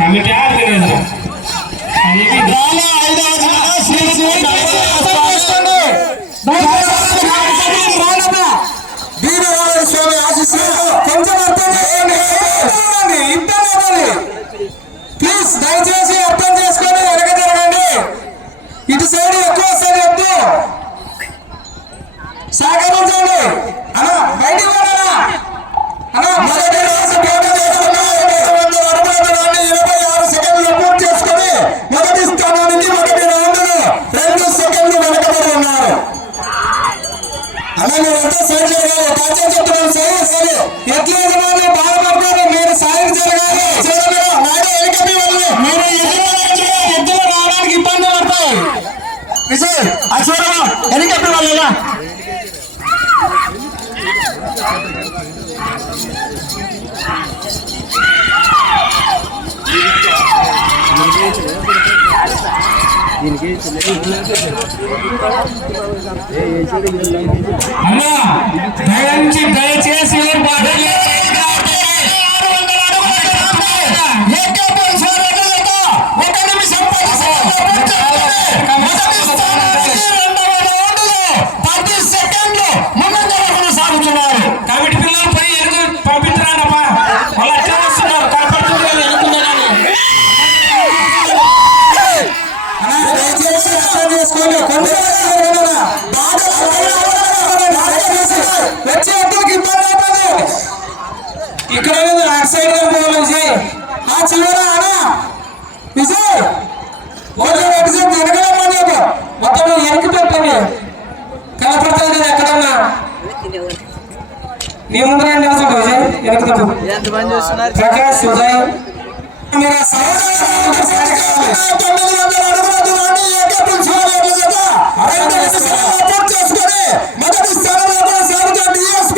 ನಮಗೆ ಯಾರು అలా మీరంతా సైడ్ జరగాలి కాచే చెప్తున్నాను సరే. సరే ఎట్లా యజమాని బాధపడతారు మీరు సాయం జరగాలి? చూడండి నాయుడు ఎలికపి వాళ్ళు మీరు ఎద్దులు రావడానికి ఇబ్బంది పడతాయి విజయ్ ఎలికపి వాళ్ళు దయచేసి ఇక్కడ ఉంది అటు సైడ్ పోవాలి విజయ్ ఆ చివర అనా విజయ్ ఓకే ఎగ్జామ్ వెనకలమ్మని చెప్పు మొత్తం వెనక్కి పెట్టండి కనపడుతుంది కదా ఎక్కడన్నా నీ ముందర నిలబడు విజయ్ ప్రకాష్ ఉదయ్ మీరు ఆ సమాధానం రెండు నిమిషాలు పూర్తి చేసుకొని మొదటి స్థానంలో కొనసాగుతున్న డిఎస్పీ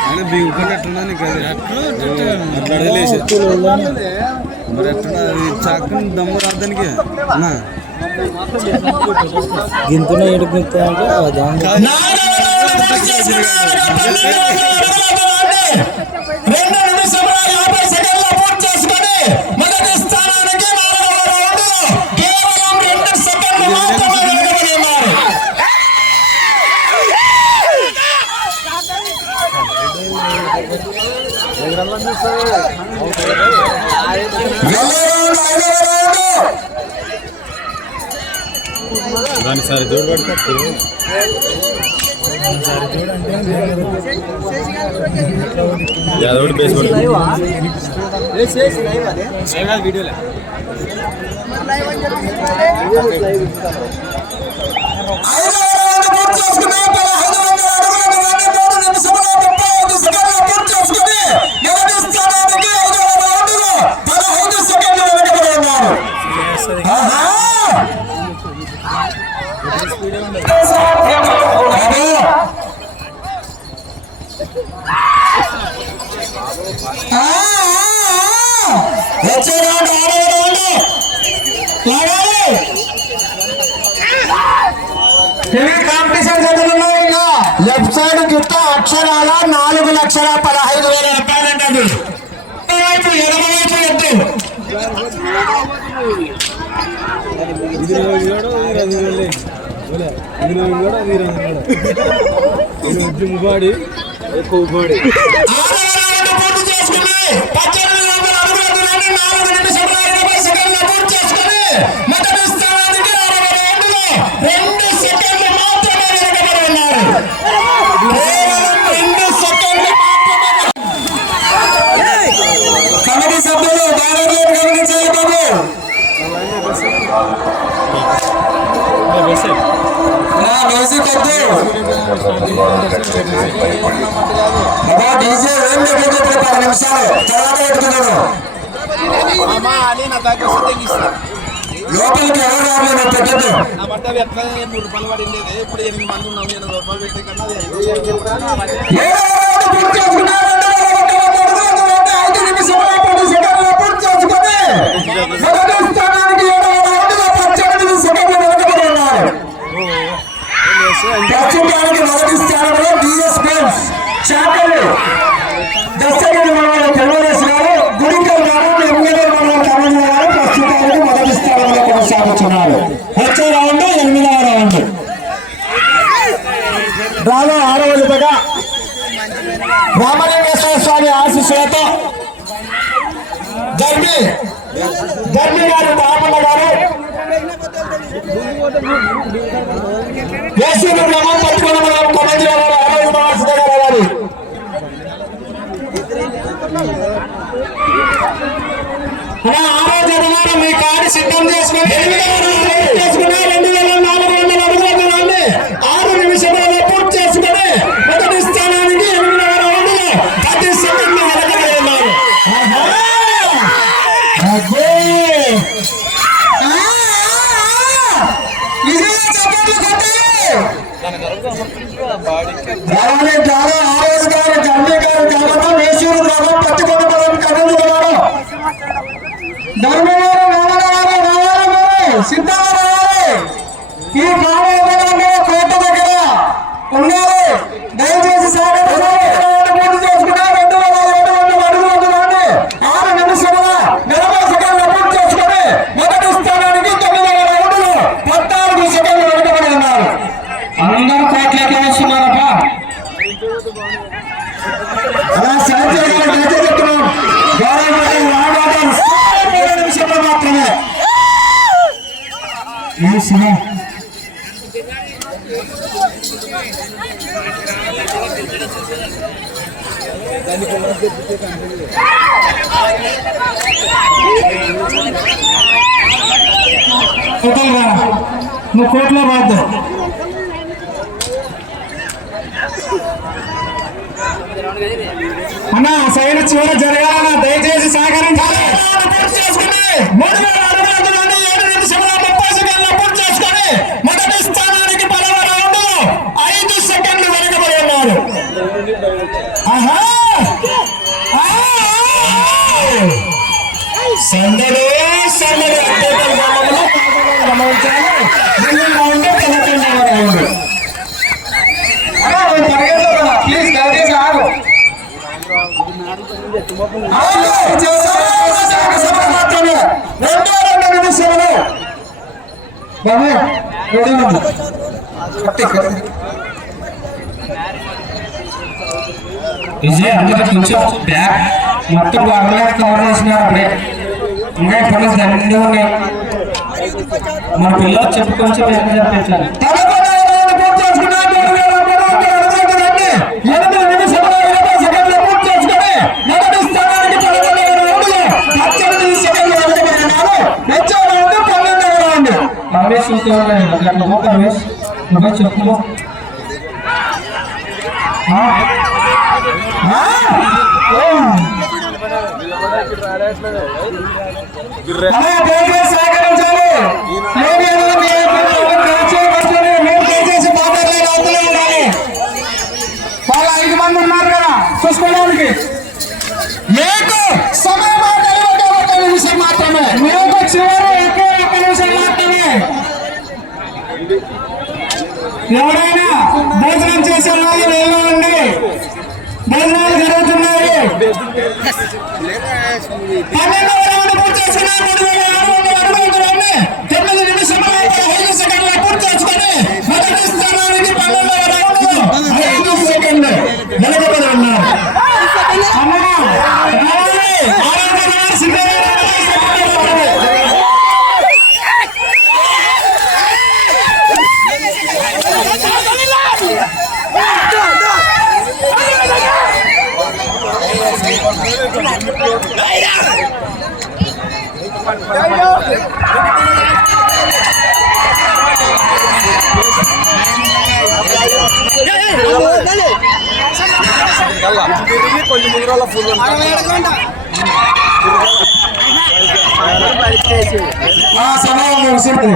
ఆయన బిగుకుంటే ఎట్టున్నా నీకు అది అట్లు అట్లా వదిలేసి మరి ఎట్టున్నా అది చాకుని దమ్ము రాదానికి అన్నా గింతున ఎడుగుతా రెండు దాని సార్ చూడబడి పడితే బేస్ వీడియోలే వచ్చే రౌండ్ ఆరవ రౌండ్ లాగాలి ఇవి కాంపిటీషన్ ఇంకా లెఫ్ట్ సైడ్ గిట్ట అక్షరాల నాలుగు లక్షల పదహైదు వేల రూపాయలు అంటే ఎడమ వైపు ఎద్దు ഇതിനോട് ഇതിനോട് കൂപാട് കൂപാട് డీజే ఏం దగ్గర పది నిమిషాలు తర్వాత పెట్టుకున్నాను లోపలికి ఎవరు రావాలి పెట్టద్దు నా బట్ట ఎట్లా మూడు రూపాయలు పడింది ఇప్పుడు ఎనిమిది మంది ఉన్నాం ఎనిమిది రూపాయలు పెట్టే కన్నా ఐదు పూర్తి మొదటి ప్రస్తుతానికి మొదటి స్థానంలో డిఎస్ బెన్స్ చాకలు దర్శకుడు మండలం తెలుగుదేశం గారు గుడికల్ గారు ఎమ్మెల్యే మండలం తమిళ గారు ప్రస్తుతానికి మొదటి స్థానంలో కొనసాగుతున్నారు వచ్చే రౌండ్ ఎనిమిదవ రౌండ్ డ్రాలో ఆరవ జతగా రామలింగేశ్వర స్వామి ఆశీస్సులతో గర్భి గర్భి గారు రామన్న గారు మీ కాడి సిద్ధం చేసుకొని చేసుకుని రెండు వేల నాలుగు వందల అడుగుల దూరాన్ని ఆరు నిమిషాలలో పూర్తి చేసుకొని మొదటి స్థానానికి ఎనిమిదవ రౌండ్లో పది సెకండ్లు వెనకబడి ఉన్నారు ఆహా! అబ్బే! ఆ, ఆ, ఆ! ఇదే చప్పట్లు కొట్టాలి! రావాలి చాలా ఆరోగ్య గారు గండి గారు గ్రామం వేసూరు గ్రామం పట్టుకొని మనం కన్నులు రావాలి రావాలి మరి రావాలి. ఈ గ్రామంలో ఈ సినిమా కోటలు రా నువ్వు కోట్లో రాద్దు అన్న సైన చివర జరగాలన్న దయచేసి సహకరించాలి. పూర్తి మూడు వేల అరవై ఐదు నుండి ఏడు నిమిషముల ముప్పై విజయ్ అందుకే కొంచెం బ్యాక్ మొత్తం బాగా కవర్ చేసినారు అప్పుడే ఇంకా పోలీసు అన్నీ ఉన్నాయి మన పిల్లలు చెప్పు కొంచెం వెనక చెప్పించాలి రమేష్ చూసుకోవాలి అట్లా నువ్వు రమేష్ నువ్వే చెప్పు వాళ్ళ ఎవరైనా భోజనం చేసే వాళ్ళు వెళ్ళండి భోజనాలు జరుగుతున్నాయి. పన్నెండు రౌండ్ పూర్తి చేసుకున్నారు మూడు వేల ఆరు వందల అరవై ఐదు రౌండ్ని తొమ్మిది నిమిషముల ఐదు సెకండ్ల పూర్తి చేసుకొని మొదటి స్థానానికి పన్నెండవ రౌండ్ ఐదు సెకండ్లు వెనుకబడి ఉన్నారు అమ్మా, రావాలి. ఆరోగ్య కుమార్ సిద్ధంగా ఉన్నారు. కొంచెం ముందు ఫుల్ ఆ సమయం ముగిసింది